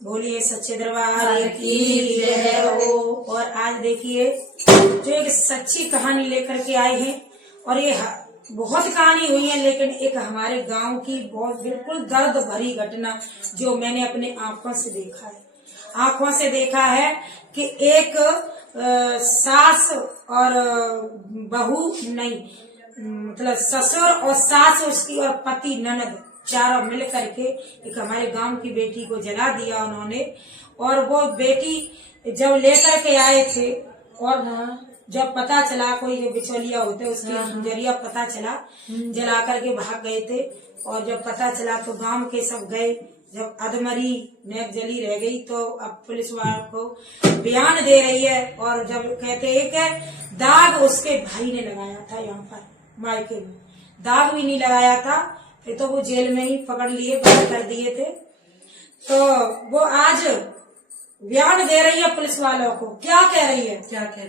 बोलिए सच्चे दरबार की जय हो। और आज देखिए जो एक सच्ची कहानी लेकर के आए हैं, और ये बहुत कहानी हुई है, लेकिन एक हमारे गांव की बहुत बिल्कुल दर्द भरी घटना जो मैंने अपने आंखों से देखा है कि एक सास और बहू नहीं, मतलब ससुर और सास उसकी और पति ननद चारों मिल करके एक हमारे गांव की बेटी को जला दिया उन्होंने। और वो बेटी जब लेकर के आए थे, और जब पता चला, कोई जो बिचौलिया होते उसके जरिया पता चला, जला करके भाग गए थे। और जब पता चला तो गांव के सब गए। जब अधमरी नेक जली रह गई तो अब पुलिस वालों को बयान दे रही है, और जब कहते एक दाग उसके भाई ने लगाया था, यहाँ पर मायके में दाग भी नहीं लगाया था, फिर तो वो जेल में ही पकड़ लिए, बाहर कर दिए थे। तो वो आज बयान दे रही है पुलिस वालों को। क्या कह रही है?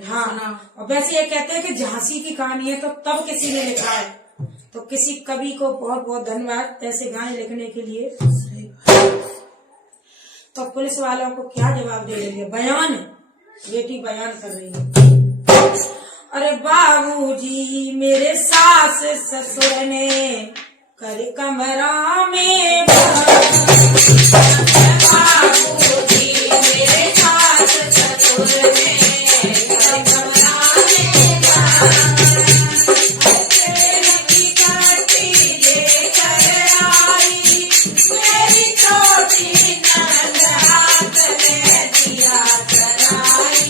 हाँ, और वैसे ये कहते हैं कि झांसी की कहानी है, तो तब किसी ने लिखा है, तो किसी कवि को बहुत बहुत धन्यवाद ऐसे गाने लिखने के लिए। तो पुलिस वालों को क्या जवाब दे रही है? बयान, बेटी बयान कर रही है। अरे बाबूजी मेरे सास ससुर ने कर कमरा में बाबूजी मेरे सास ससुर ने कर कमरा में काटी लेकर आई, मेरी छोटी ननद हाथ में दिया जलाई,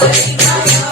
करना